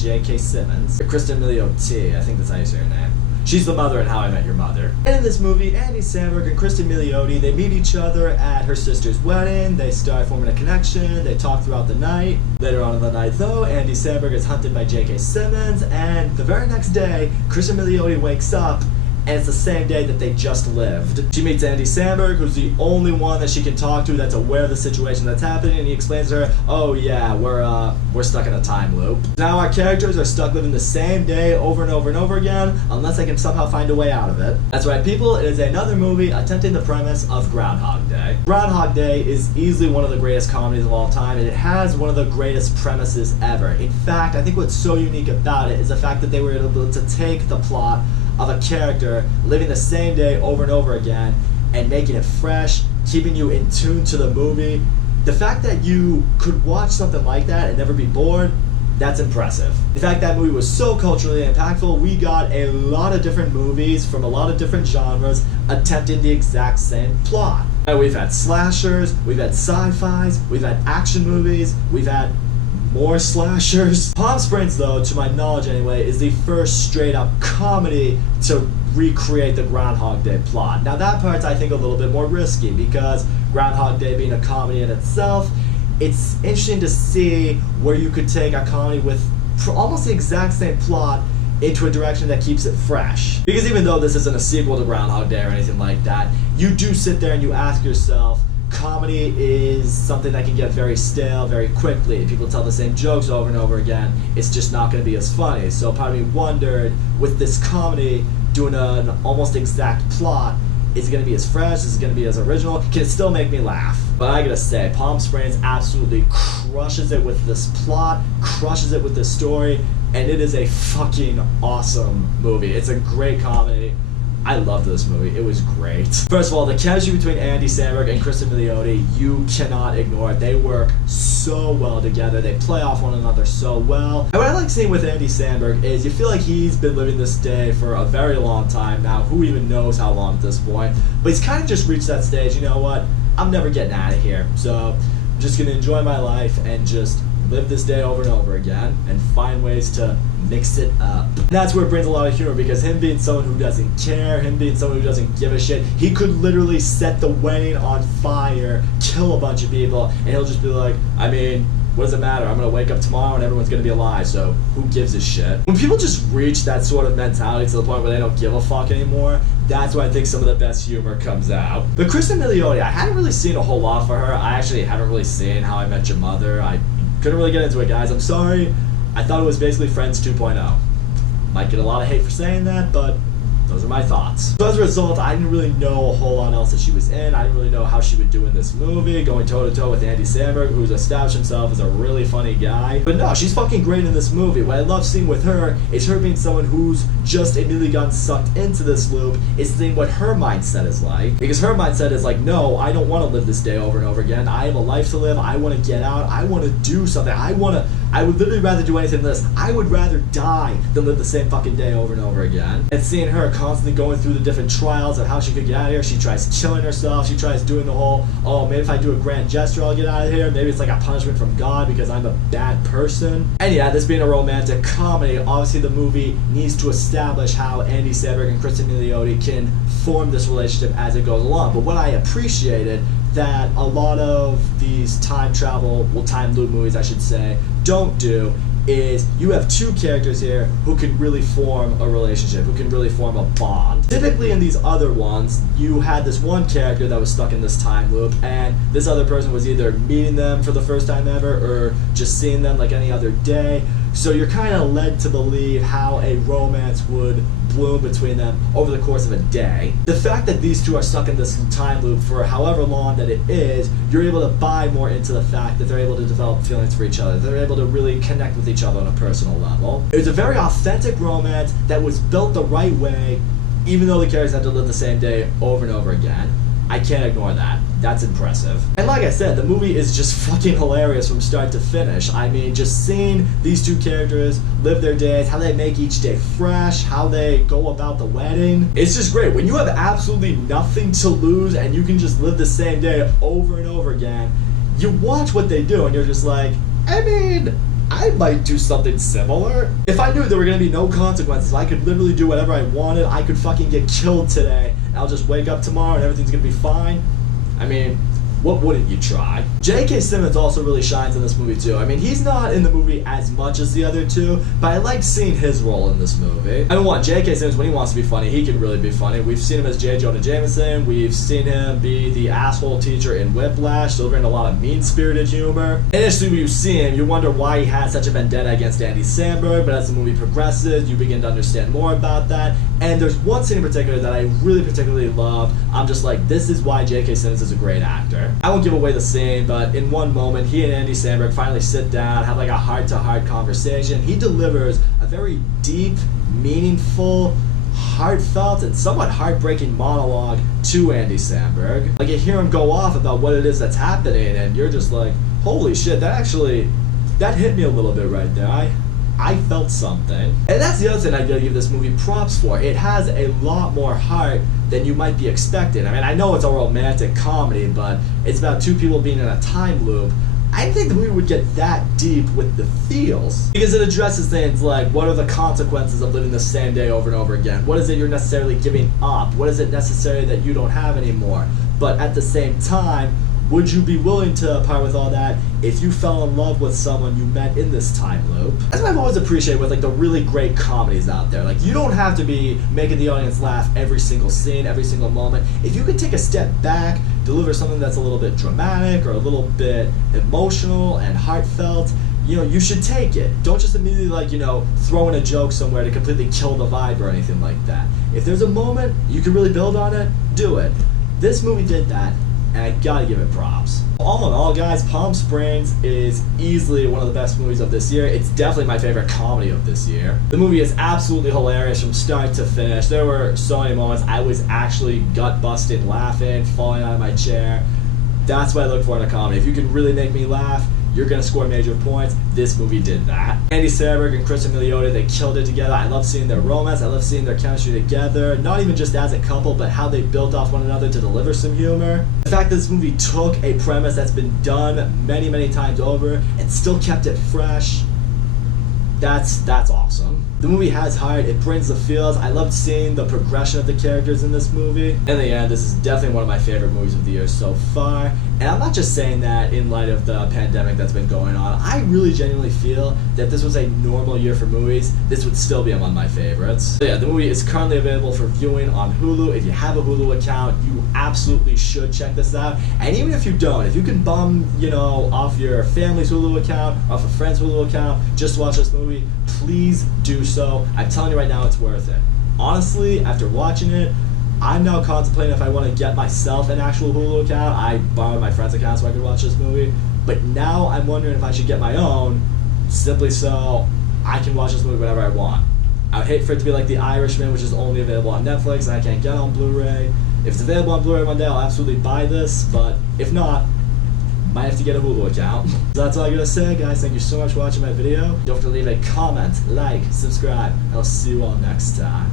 J.K. Simmons. Or Kristen Milioti, I think that's how you say her name. She's the mother in How I Met Your Mother. And in this movie, Andy Samberg and Kristen Milioti, they meet each other at her sister's wedding. They start forming a connection. They talk throughout the night. Later on in the night, though, Andy Samberg is hunted by J.K. Simmons, and the very next day, Kristen Milioti wakes up, and it's the same day that they just lived. She meets Andy Samberg, who's the only one that she can talk to that's aware of the situation that's happening, and he explains to her, oh yeah, we're stuck in a time loop. Now our characters are stuck living the same day over and over and over again, unless they can somehow find a way out of it. That's right, people, it is another movie attempting the premise of Groundhog Day. Groundhog Day is easily one of the greatest comedies of all time, and it has one of the greatest premises ever. In fact, I think what's so unique about it is the fact that they were able to take the plot of a character living the same day over and over again and making it fresh, keeping you in tune to the movie. The fact that you could watch something like that and never be bored, that's impressive. In fact, that movie was so culturally impactful, we got a lot of different movies from a lot of different genres attempting the exact same plot. And we've had slashers, we've had sci-fis, we've had action movies, we've had more slashers. Palm Springs, though, to my knowledge anyway, is the first straight-up comedy to recreate the Groundhog Day plot. Now that part's, I think, a little bit more risky, because Groundhog Day being a comedy in itself, it's interesting to see where you could take a comedy with almost the exact same plot into a direction that keeps it fresh. Because even though this isn't a sequel to Groundhog Day or anything like that, you do sit there and you ask yourself, comedy is something that can get very stale very quickly. If people tell the same jokes over and over again, it's just not going to be as funny. So part of me wondered, with this comedy doing an almost exact plot, is it going to be as fresh? Is it going to be as original? Can it still make me laugh? But I gotta say, Palm Springs absolutely crushes it with this plot, crushes it with this story, and it is a fucking awesome movie. It's a great comedy. I loved this movie. It was great. First of all, the chemistry between Andy Samberg and Kristen Milioti, you cannot ignore it. They work so well together. They play off one another so well. And what I like seeing with Andy Samberg is you feel like he's been living this day for a very long time now. Who even knows how long at this point? But he's kind of just reached that stage. You know what? I'm never getting out of here. So I'm just going to enjoy my life and just live this day over and over again and find ways to mix it up. And that's where it brings a lot of humor, because him being someone who doesn't care, him being someone who doesn't give a shit, he could literally set the wedding on fire, kill a bunch of people, and he'll just be like, I mean, what does it matter? I'm gonna wake up tomorrow and everyone's gonna be alive, so who gives a shit? When people just reach that sort of mentality to the point where they don't give a fuck anymore, that's why I think some of the best humor comes out. But Kristen Milioti, I hadn't really seen a whole lot for her. I actually haven't really seen How I Met Your Mother. I couldn't really get into it, guys. I'm sorry. I thought it was basically Friends 2.0. Might get a lot of hate for saying that, but those are my thoughts. So as a result, I didn't really know a whole lot else that she was in. I didn't really know how she would do in this movie, going toe-to-toe with Andy Samberg, who's established himself as a really funny guy. But no, she's fucking great in this movie. What I love seeing with her is her being someone who's just immediately gotten sucked into this loop, is seeing what her mindset is like. Because her mindset is like, no, I don't want to live this day over and over again. I have a life to live. I want to get out. I want to do something. I would literally rather do anything than this. I would rather die than live the same fucking day over and over again. And seeing her constantly going through the different trials of how she could get out of here. She tries killing herself. She tries doing the whole, oh, maybe if I do a grand gesture, I'll get out of here. Maybe it's like a punishment from God because I'm a bad person. And yeah, this being a romantic comedy, obviously the movie needs to establish how Andy Samberg and Kristen Milioti can form this relationship as it goes along. But what I appreciated that a lot of these time loop movies, I should say, don't do is you have two characters here who can really form a relationship, who can really form a bond. Typically in these other ones, you had this one character that was stuck in this time loop, and this other person was either meeting them for the first time ever or just seeing them like any other day. So you're kind of led to believe how a romance would bloom between them over the course of a day. The fact that these two are stuck in this time loop for however long that it is, you're able to buy more into the fact that they're able to develop feelings for each other. They're able to really connect with each other on a personal level. It was a very authentic romance that was built the right way, even though the characters had to live the same day over and over again. I can't ignore that. That's impressive. And like I said, the movie is just fucking hilarious from start to finish. I mean, just seeing these two characters live their days, how they make each day fresh, how they go about the wedding. It's just great. When you have absolutely nothing to lose and you can just live the same day over and over again, you watch what they do and you're just like, I mean, I might do something similar. If I knew there were gonna be no consequences, I could literally do whatever I wanted, I could fucking get killed today, and I'll just wake up tomorrow and everything's gonna be fine. I mean, what wouldn't you try? J.K. Simmons also really shines in this movie too. I mean, he's not in the movie as much as the other two, but I like seeing his role in this movie. I don't want J.K. Simmons, when he wants to be funny, he can really be funny. We've seen him as J. Jonah Jameson, we've seen him be the asshole teacher in Whiplash, delivering a lot of mean-spirited humor. Initially when you see him, you wonder why he had such a vendetta against Andy Samberg, but as the movie progresses, you begin to understand more about that. And there's one scene in particular that I really particularly loved. I'm just like, this is why J.K. Simmons is a great actor. I won't give away the scene, but in one moment, he and Andy Samberg finally sit down, have like a heart-to-heart conversation. He delivers a very deep, meaningful, heartfelt, and somewhat heartbreaking monologue to Andy Samberg. Like, you hear him go off about what it is that's happening, and you're just like, holy shit, that hit me a little bit right there. I felt something. And that's the other thing I gotta give this movie props for. It has a lot more heart than you might be expecting. I mean, I know it's a romantic comedy, but it's about two people being in a time loop. I didn't think the movie would get that deep with the feels, because it addresses things like, what are the consequences of living the same day over and over again? What is it you're necessarily giving up? What is it necessary that you don't have anymore? But at the same time, would you be willing to part with all that if you fell in love with someone you met in this time loop? That's what I've always appreciated with like the really great comedies out there. Like, you don't have to be making the audience laugh every single scene, every single moment. If you could take a step back, deliver something that's a little bit dramatic or a little bit emotional and heartfelt, you know, you should take it. Don't just immediately, like, you know, throw in a joke somewhere to completely kill the vibe or anything like that. If there's a moment you can really build on it, do it. This movie did that, and I gotta give it props. All in all, guys, Palm Springs is easily one of the best movies of this year. It's definitely my favorite comedy of this year. The movie is absolutely hilarious from start to finish. There were so many moments I was actually gut-busting laughing, falling out of my chair. That's what I look for in a comedy. If you can really make me laugh, you're gonna score major points. This movie did that. Andy Samberg and Kristen Milioti, they killed it together. I love seeing their romance. I love seeing their chemistry together. Not even just as a couple, but how they built off one another to deliver some humor. The fact that this movie took a premise that's been done many, many times over and still kept it fresh, that's awesome. The movie has heart, it brings the feels. I loved seeing the progression of the characters in this movie. In the end, this is definitely one of my favorite movies of the year so far. And I'm not just saying that in light of the pandemic that's been going on. I really genuinely feel that if this was a normal year for movies, this would still be among my favorites. So yeah, the movie is currently available for viewing on Hulu. If you have a Hulu account, you absolutely should check this out. And even if you don't, if you can bum, you know, off your family's Hulu account, off a friend's Hulu account, just to watch this movie, please do so. I'm telling you right now, it's worth it. Honestly, after watching it, I'm now contemplating if I want to get myself an actual Hulu account. I borrowed my friend's account so I could watch this movie. But now I'm wondering if I should get my own, simply so I can watch this movie whenever I want. I would hate for it to be like The Irishman, which is only available on Netflix and I can't get on Blu-ray. If it's available on Blu-ray one day, I'll absolutely buy this. But if not, might have to get a Hulu account. So that's all I gotta say, guys. Thank you so much for watching my video. Don't forget to leave a comment, like, subscribe, and I'll see you all next time.